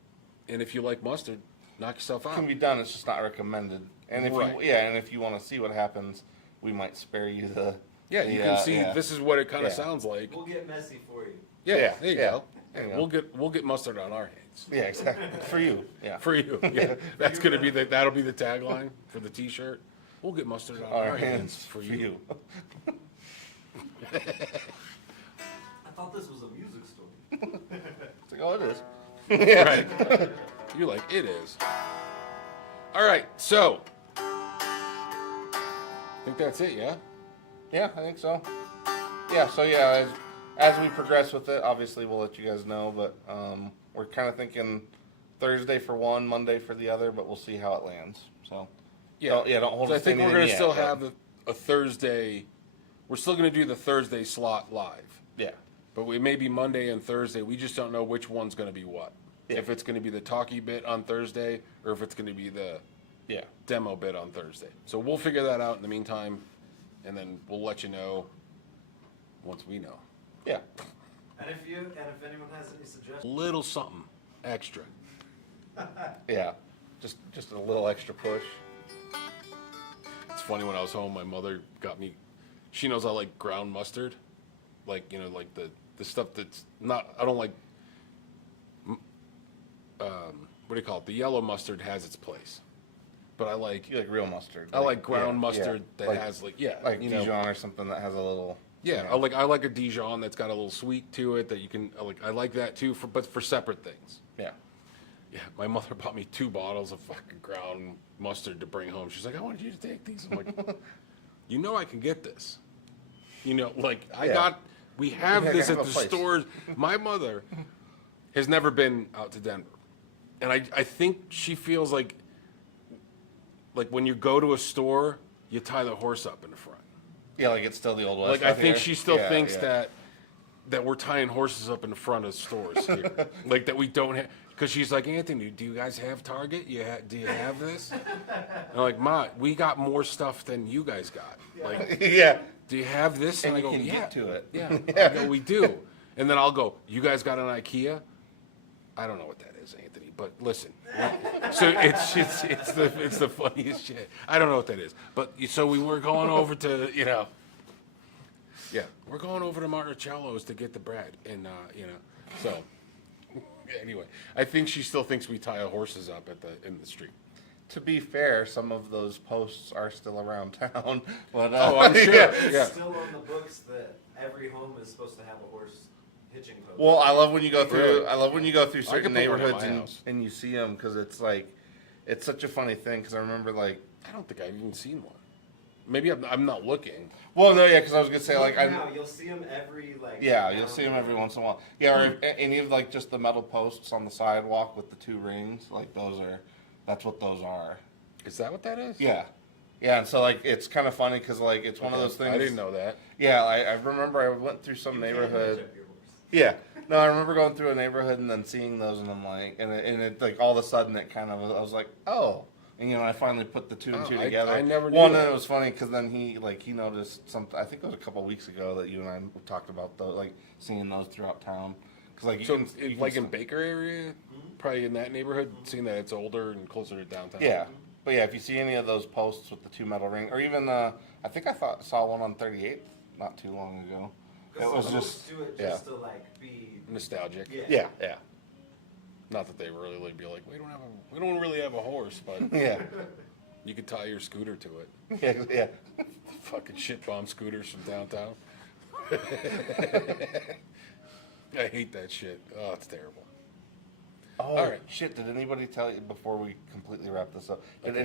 and if you like mustard, knock yourself out. Can be done. It's just not recommended. And if Right. and if you want to see what happens, we might spare you the. Yeah, you can see yeah. this is what it kind of Yeah. sounds like. We'll get messy for you. Yeah, Yeah, there you yeah. go. There you Yeah, go. we'll get mustard on our hands. Yeah, exactly. For you. Yeah. For you. Yeah. That's gonna be that'll be the tagline for the T-shirt. We'll get mustard on Our hands for you. I thought this was a music store. It's like, oh, it is. Right. You're like, it is. All right, so I think that's it, yeah? Yeah, I think so. Yeah, so yeah, as we progress with it, obviously we'll let you guys know, but we're kind of thinking Thursday for one, Monday for the other, but we'll see how it lands. So don't hold So I us to think we're anything gonna yet, still but- have a Thursday. We're still gonna do the Thursday slot live. Yeah. But we may be Monday and Thursday. We just don't know which one's going to be what. Yeah. If it's going to be the talkie bit on Thursday or if it's going to be the Yeah. demo bit on Thursday. So we'll figure that out in the meantime, and then we'll let you know once we know. Yeah. And if anyone has any A suggestions, little something extra. Yeah. Just a little extra push. It's funny, when I was home, my mother got me, she knows I like ground mustard. Like, you know, like the stuff that's not, I don't like, what do you call it? The yellow mustard has its place. But I like, You like real mustard. I like ground yeah, mustard yeah. that has like, yeah, like you know, Dijon or something that has a little. yeah, you know. I like a Dijon that's got a little sweet to it that you can, I like that too, but for separate things. Yeah. Yeah, my mother bought me 2 bottles of fucking ground mustard to bring home. She's like, I wanted you to take these. I'm like, you know I can get this. You know, like, Yeah. we have Yeah, this have at a the place. stores. My mother has never been out to Denver. And I think she feels like when you go to a store, you tie the horse up in the front. Yeah, like it's still the old west. Like, I out think here. she still Yeah, thinks yeah. that we're tying horses up in the front of stores here. Like, that we don't have, because she's like, Anthony, do you guys have Target? Do you have this? And I'm like, Ma, we got more stuff than you guys got. Like, Yeah. do you have this? And I you go, can yeah. get to it. Yeah. I go, we do. And then I'll go, you guys got an IKEA? I don't know what that is, Anthony, but listen. So it's the funniest shit. I don't know what that is. But so we were going over to, you know, yeah, we're going over to Marticello's to get the bread. And, you know, so anyway, I think she still thinks we tie horses up in the street. To be fair, some of those posts are still around town. But, Oh, I'm sure. yeah. it's Yeah. still on the books that every home is supposed to have a horse hitching post. Well, I love when you go through. Really? I love when you go through I certain could put one in neighborhoods my and, house. and you see them because it's like, it's such a funny thing. Because I remember like, I don't think I've even seen one. Maybe I'm not looking. well, no, yeah, because I was gonna say like, now, you'll see them every yeah, you'll see them every once in a while. Yeah, or any of like just the metal posts on the sidewalk with the 2 rings, like that's what those are. Is that what that is? Yeah, yeah, and so like it's kind of funny because like it's one of Okay, those things. I didn't know that. Yeah, I remember I went through some You can't neighborhood. hitch up your horse. Yeah. No, I remember going through a neighborhood and then seeing those, and I'm like, and it like all of a sudden it kind of, I was like, oh, and you know, I finally put the 2 and 2 together. I never knew One, that. and it was funny because then he noticed something. I think it was a couple weeks ago that you and I talked about those, like seeing those throughout town. Because like you So, can, you like can in Baker area, probably in that neighborhood, seeing that it's older and closer to downtown. yeah. But yeah, if you see any of those posts with the 2 metal ring, or even I think saw one on 38th not too long ago. It 'Cause was some just folks do it yeah. just to like be. Nostalgic. Yeah. Yeah, yeah, Not that they really be like, we don't really have a horse, but yeah, you could tie your scooter to it. yeah, yeah. Fucking shit bomb scooters from downtown. I hate that shit. Oh, it's terrible. Oh All right. shit! Did anybody tell you before we completely wrap this up? Did Okay.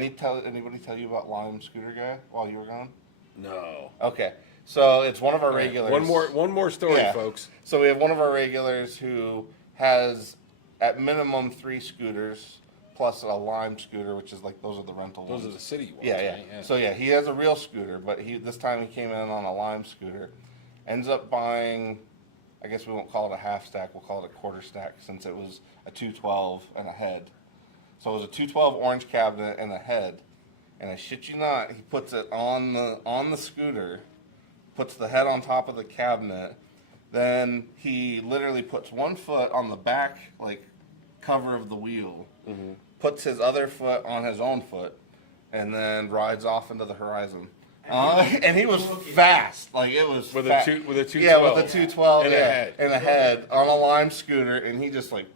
anybody tell you about Lime Scooter Guy while you were gone? No. Okay, so it's one of our All right, regulars. One more story, Yeah. folks. So we have one of our regulars who has at minimum 3 scooters, plus a Lime scooter, which is like those are the rental ones. Those are the city ones. Yeah, right? So yeah, he has a real scooter, but this time he came in on a Lime scooter. Ends up buying, I guess we won't call it a half stack, we'll call it a quarter stack since it was a 212 and a head. So it was a 212 orange cabinet and a head. And I shit you not, he puts it on the scooter, puts the head on top of the cabinet. Then he literally puts one foot on the back like cover of the wheel, puts his other foot on his own foot, and then rides off into the horizon. And he was fast, like it was with fast. a 212. Yeah, with a 212 and a head. and a head on a Lime scooter, and he just like,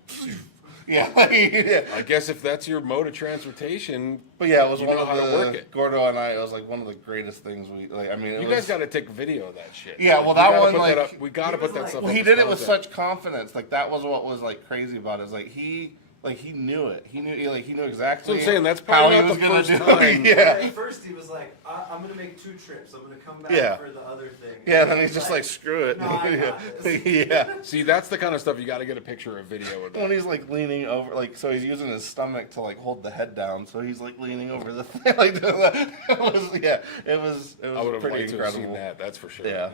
yeah, yeah. I guess if that's your mode of transportation, But yeah, it was you one know of how the to work it. Gordo and I. It was like one of the greatest things we like. I mean, it You was, guys got to take a video of that shit. Yeah, Like, well, we that gotta one, put like, that up. We got to he put was that like- stuff. Well, up he as did it with content. such confidence. Like that was what was like crazy about it. Is like he knew it. He knew exactly. So I'm saying that's how probably he not was the gonna first do time. it. Yeah. At first, he was like, I'm going to make 2 trips. I'm going to come back Yeah. for the other thing. Yeah. And Then he's just like, screw it. No, I got this. Yeah. See, that's the kind of stuff you got to get a picture or video of. When he's like leaning over, like so he's using his stomach to like hold the head down, so he's like leaning over the thing, like doing that. It was I would have pretty liked to have incredible. seen that. That's for sure. Yeah.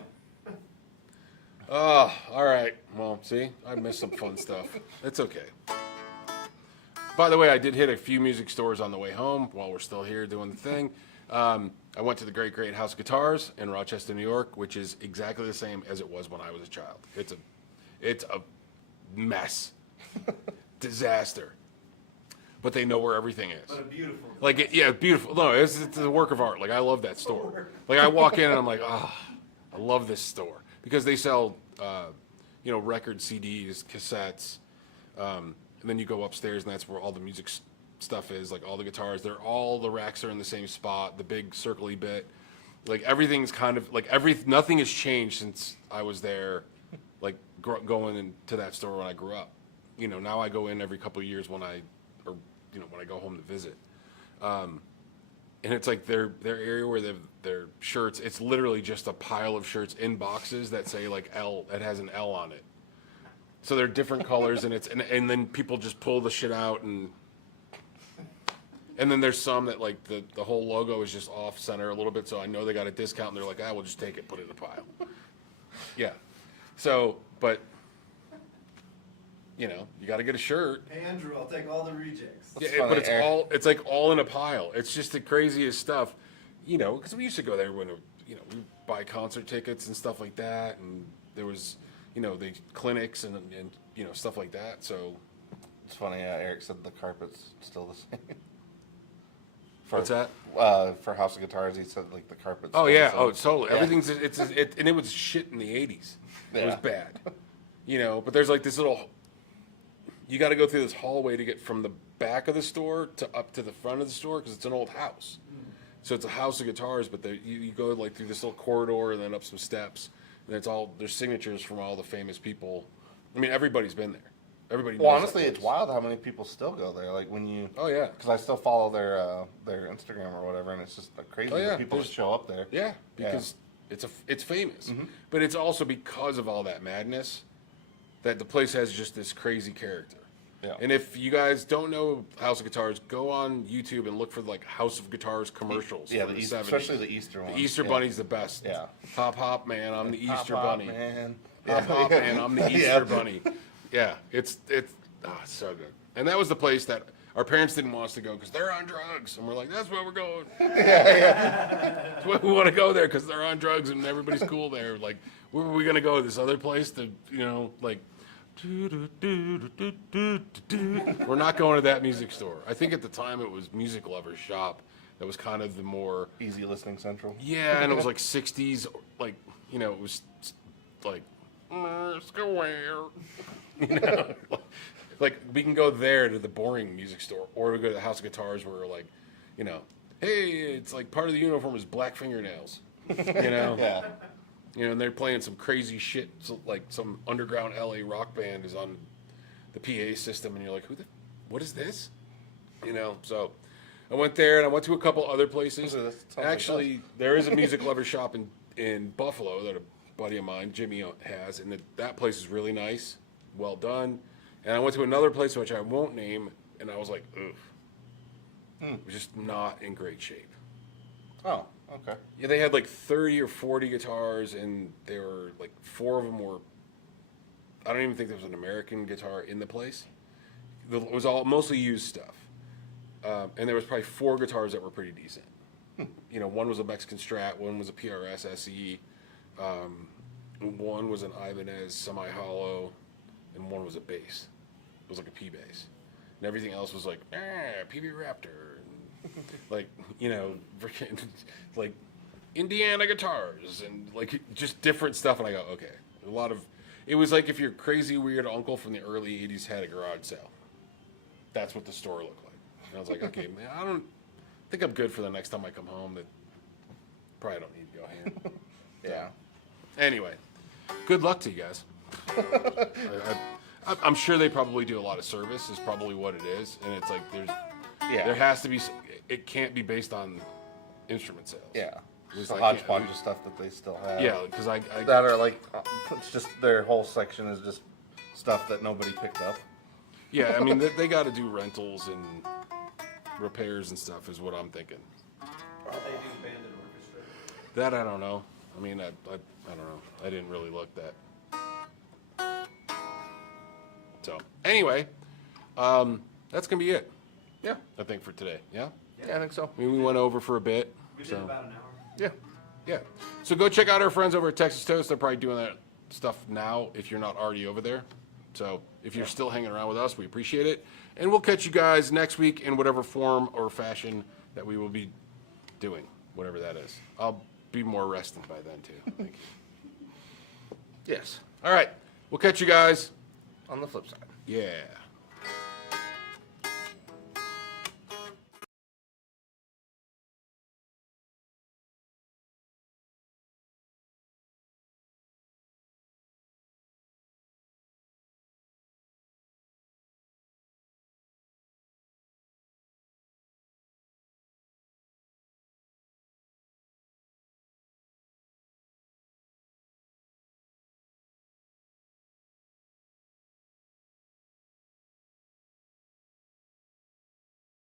Oh, all right. Well, see, I missed some fun stuff. It's okay. By the way, I did hit a few music stores on the way home while we're still here doing the thing. I went to the Great House of Guitars in Rochester, New York, which is exactly the same as it was when I was a child. It's a mess, disaster. But they know where everything is. But a beautiful. Like, yeah, beautiful. No, it's a work of art. Like, I love that store. Like, I walk in and I'm like, I love this store because they sell, record CDs, cassettes. And then you go upstairs, and that's where all the music stuff is, like all the guitars. All the racks are in the same spot, the big circly bit. Like everything's kind of like nothing has changed since I was there, like going into that store when I grew up. Now I go in every couple of years when I go home to visit. And it's like their area where their shirts. It's literally just a pile of shirts in boxes that say like L. It has an L on it. So they're different colors, and then people just pull the shit out, and then there's some that like the whole logo is just off center a little bit, so I know they got a discount, and they're like, we'll just take it, put it in a pile. Yeah. So, but you got to get a shirt. Hey, Andrew, I'll take all the rejects. Yeah, funny, but Eric. it's like all in a pile. It's just the craziest stuff, because we used to go there when we buy concert tickets and stuff like that, and there was. The clinics and stuff like that. So It's funny. Eric said the carpet's still the same. what's that? For House of Guitars, he said like the carpet's. Oh still yeah. the same. Oh, totally. Yeah. Everything's and it was shit in the '80s. It was Yeah. bad. But there's like this little. You got to go through this hallway to get from the back of the store to up to the front of the store because it's an old house. So it's a House of Guitars, but you go like through this little corridor and then up some steps. And there's signatures from all the famous people. I mean, everybody's been there. Everybody. Well, knows honestly, that it's place. wild how many people still go there. Like when you. Oh yeah. Because I still follow their Instagram or whatever, and it's just crazy Oh, yeah. that people There's- show up there. Yeah, because it's famous, but it's also because of all that madness that the place has just this crazy character. Yeah. And if you guys don't know House of Guitars, go on YouTube and look for like House of Guitars commercials. Yeah, from the 70s. especially the Easter one. The Easter Bunny's the best. Yeah. Hop hop man, I'm the Hop, Easter hop, Bunny. man. Hop hop man, I'm the Yeah. Easter Bunny. Yeah, it's so good. And that was the place that our parents didn't want us to go because they're on drugs, and we're like, that's where we're going. That's why we want to go there because they're on drugs and everybody's cool there. Like, where were we gonna go? This other place to like. We're not going to that music store. I think at the time it was Music Lovers Shop. That was kind of the more Easy listening central. yeah, and it was like '60s, like it was like square, like we can go there to the boring music store, or we go to the House of Guitars where we're like, hey, it's like part of the uniform is black fingernails, Yeah. and they're playing some crazy shit, so like some underground LA rock band is on the PA system, and you're like, what is this? So I went there, and I went to a couple other places. That sounds like Actually, there is a music lover shop in Buffalo that a buddy of mine, Jimmy, has, and that place is really nice, well done. And I went to another place which I won't name, and I was like, ugh. It was just not in great shape. Oh, okay. Yeah, they had like 30 or 40 guitars, and there were like 4 of them were. I don't even think there was an American guitar in the place. It was all mostly used stuff, and there was probably 4 guitars that were pretty decent. You know, one was a Mexican Strat, one was a PRS SE, one was an Ibanez semi-hollow, and one was a bass. It was like a P bass, and everything else was like PB Raptor, and like you know, freaking like Indiana guitars and like just different stuff. And I go, okay, a lot of. It was like if your crazy weird uncle from the early '80s had a garage sale. That's what the store looked like. And I was like, okay, man, I don't think I'm good for the next time I come home. That probably don't need to go here. Yeah. Anyway, good luck to you guys. I'm sure they probably do a lot of service. Is probably what it is, and it's like there has to be. It can't be based on instrument sales. Yeah. It's Just a like, hodgepodge of stuff that they still have. Yeah, because I that are like, it's just their whole section is just stuff that nobody picked up. yeah, I mean they got to do rentals and repairs and stuff is what I'm thinking. What they do band and orchestra. That I don't know. I mean I don't know. I didn't really look that. So anyway, that's gonna be it. Yeah. I think for today. Yeah. Yeah, I think so. I mean we went over for a bit. We did So about an hour. Yeah. yeah. So go check out our friends over at Texas Toast. They're probably doing that stuff now if you're not already over there. So if you're still hanging around with us, we appreciate it. And we'll catch you guys next week in whatever form or fashion that we will be doing, whatever that is. I'll be more rested by then, too. I think. Yes. All right. We'll catch you guys. On the flip side. Yeah.